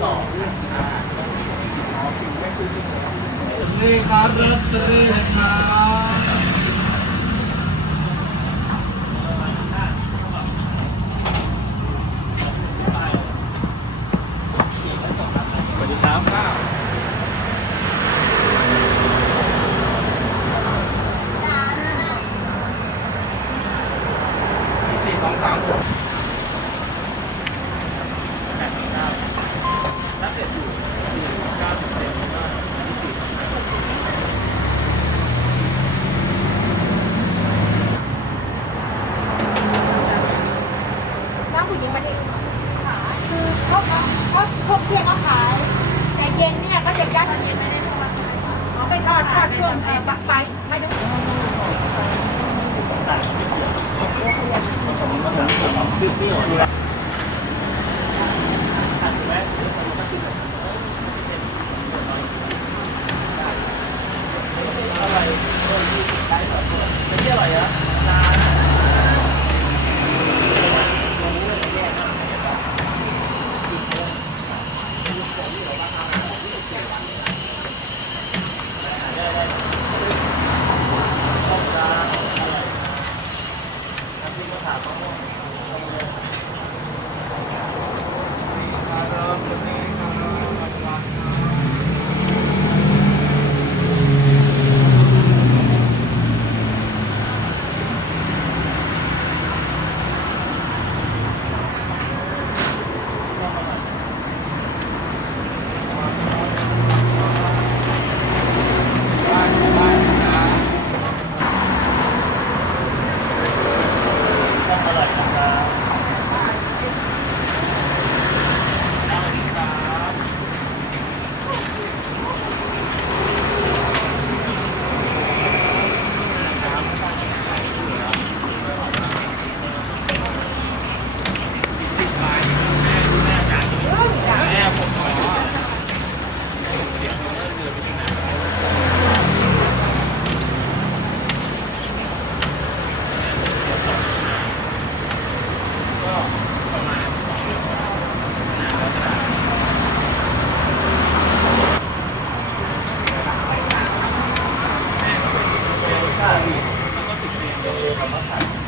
นี่ครับรถตรีนะครับสวัสดีครับ4 2 3 6แล้วเสร็จอยู่9%ว่าน้องผู้หญิงมาเด็กขายคือเขาเที่ยงเขาขายแต่เย็นเนี่ยเขาจะยัดเย็นไม่ได้ทอดเขาไปทอดช่วงปักไปไม่ต้อง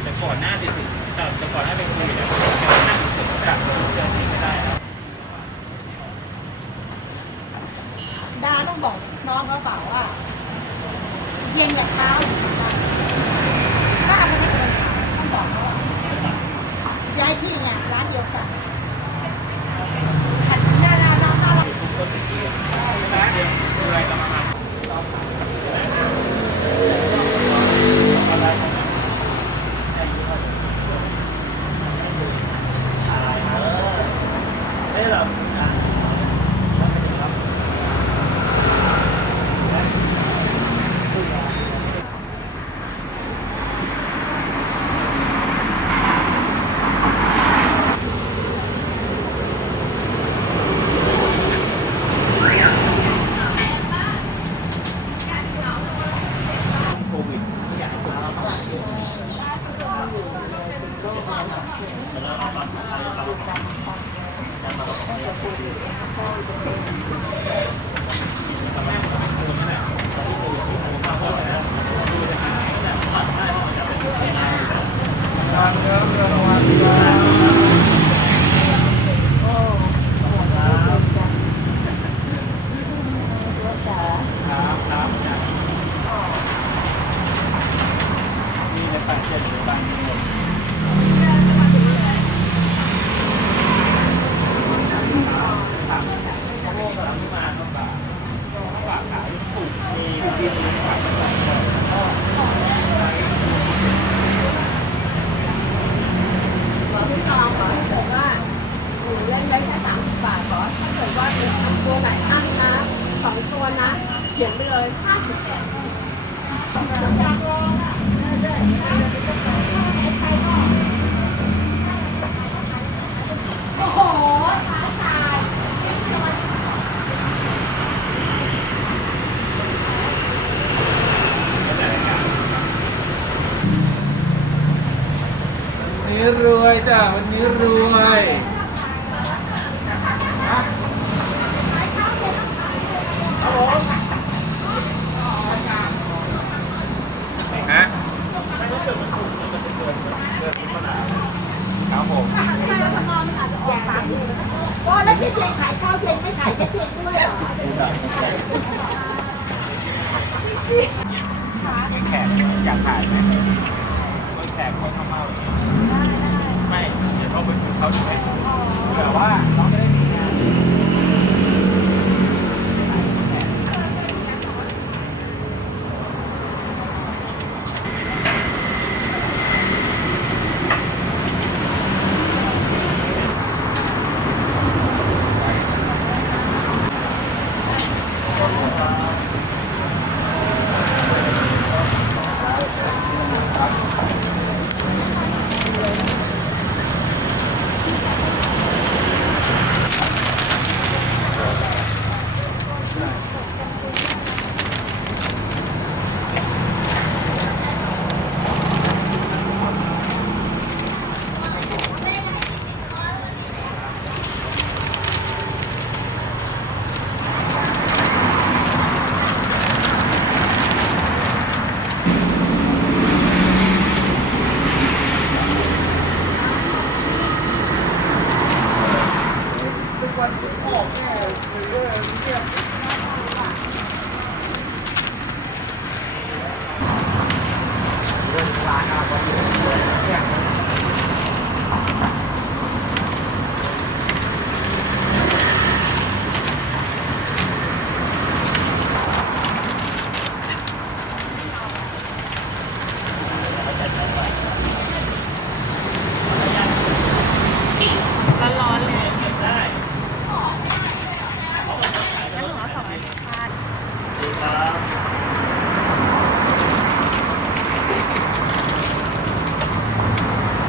แต่ก่อนหน้าติดแต่ก่อนหน้าเป็นโควิดแล้วหน้าติดจากเจอที่ไม่ได้แล้วดาต้องบอกน้องเขาเปล่าว่าเย็นอย่าเท้าหน้าไม่ได้เป็นต้องบอกเขาย้ายที่เนี่ยร้านเดียวกันหน้าน้องเราคนติดที่ร้านเดียวอะไรกันมาอะไรของมันไม่หรอกตัวนะเขียนไปเลย50โอ้โหท้าทายนี้รวยจ้ะวันนี้รวย พี่เพียงขายข้าวเพียงไม่ขายแค่เพียงด้วยเหรอ แขกอยากถ่ายไหมคนแขกเขาเข้ามาไม่เดี๋ยวเขาไปคุยเขาจะไปเผื่อว่าน้องได้มีงาน ร้อนๆเลย เก็บได้ งั้นหนูเอา2อันค่ะ ดีครับ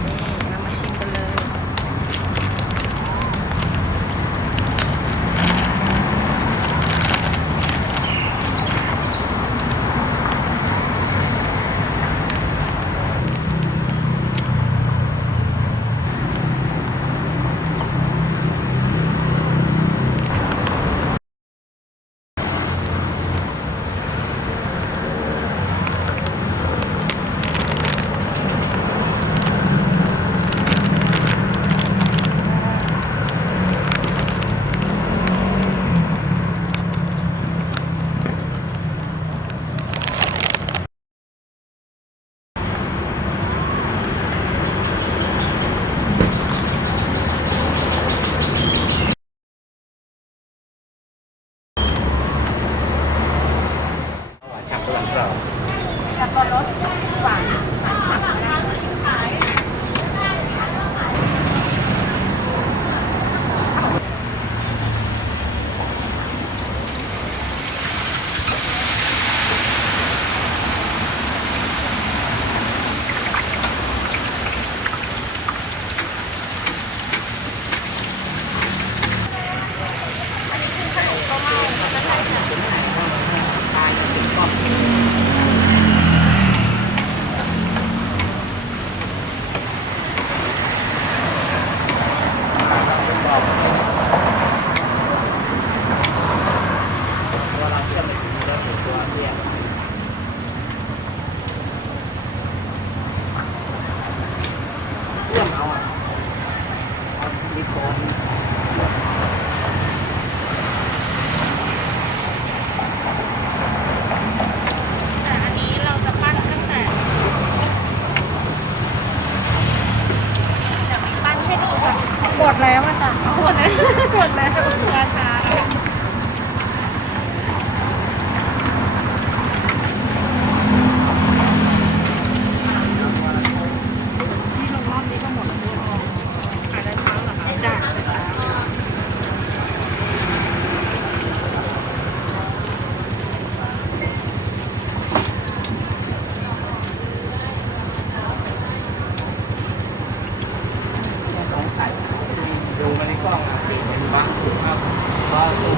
นี่เรามาชิมกันเลย ฉับกำลังกรอบ สับปะรดหวานหวานฉ่ำนะ เวลาเทียบเลยคือเราถึงตัวเทียบเทียบเอาอ่ะเอาลิโคน แต่อันนี้เราจะปั้นตั้งแต่เดี๋ยวมีปั้นให้ดูค่ะ หมดแล้วอ่ะจ้ะ หมดแล้วหมดแล้วราคา ที่ลงรอบนี้ก็หมดแล้ว ขายได้ทั้งเหรอคะ จ้ะ ต้องใส่ดูกันในกล้องนะเห็นบ้างถูกครับก็ถูก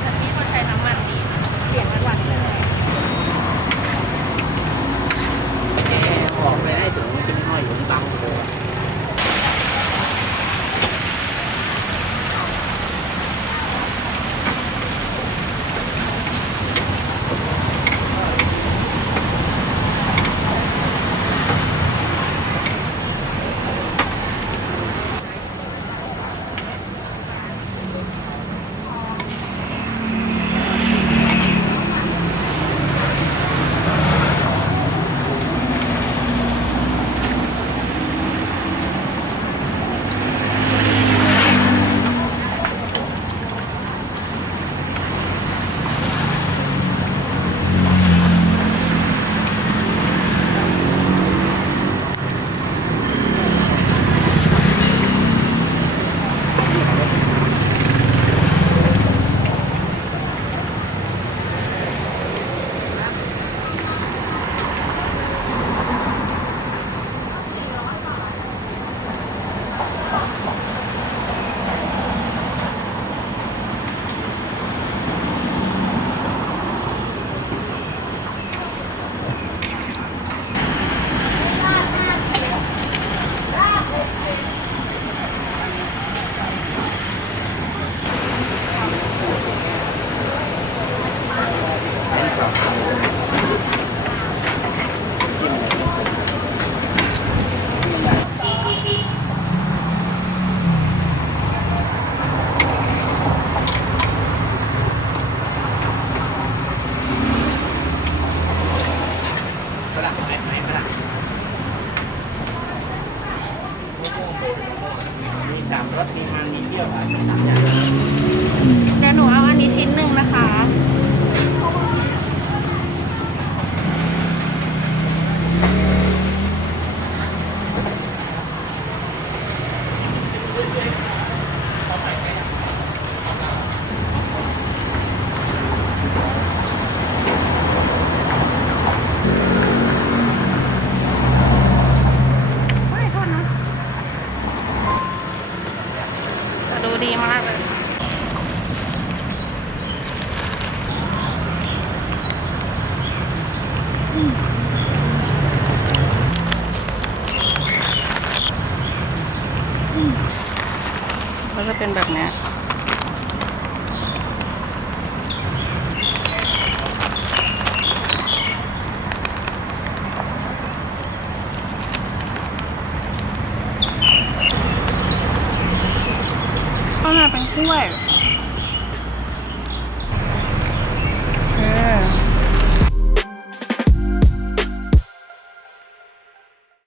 แต่พี่เขาใช้น้ำมันดีนะเปลี่ยนทุกวันเลย ออกไปได้ถึงเป็นห้อยหลงบังเลย เดี๋ยวหนูเอาอันนี้ชิ้นหนึ่งนะคะ ไม่โทษนะแต่ดูดีมากเลย ก็จะเป็นแบบเนี้ยข้างในเป็นกล้วย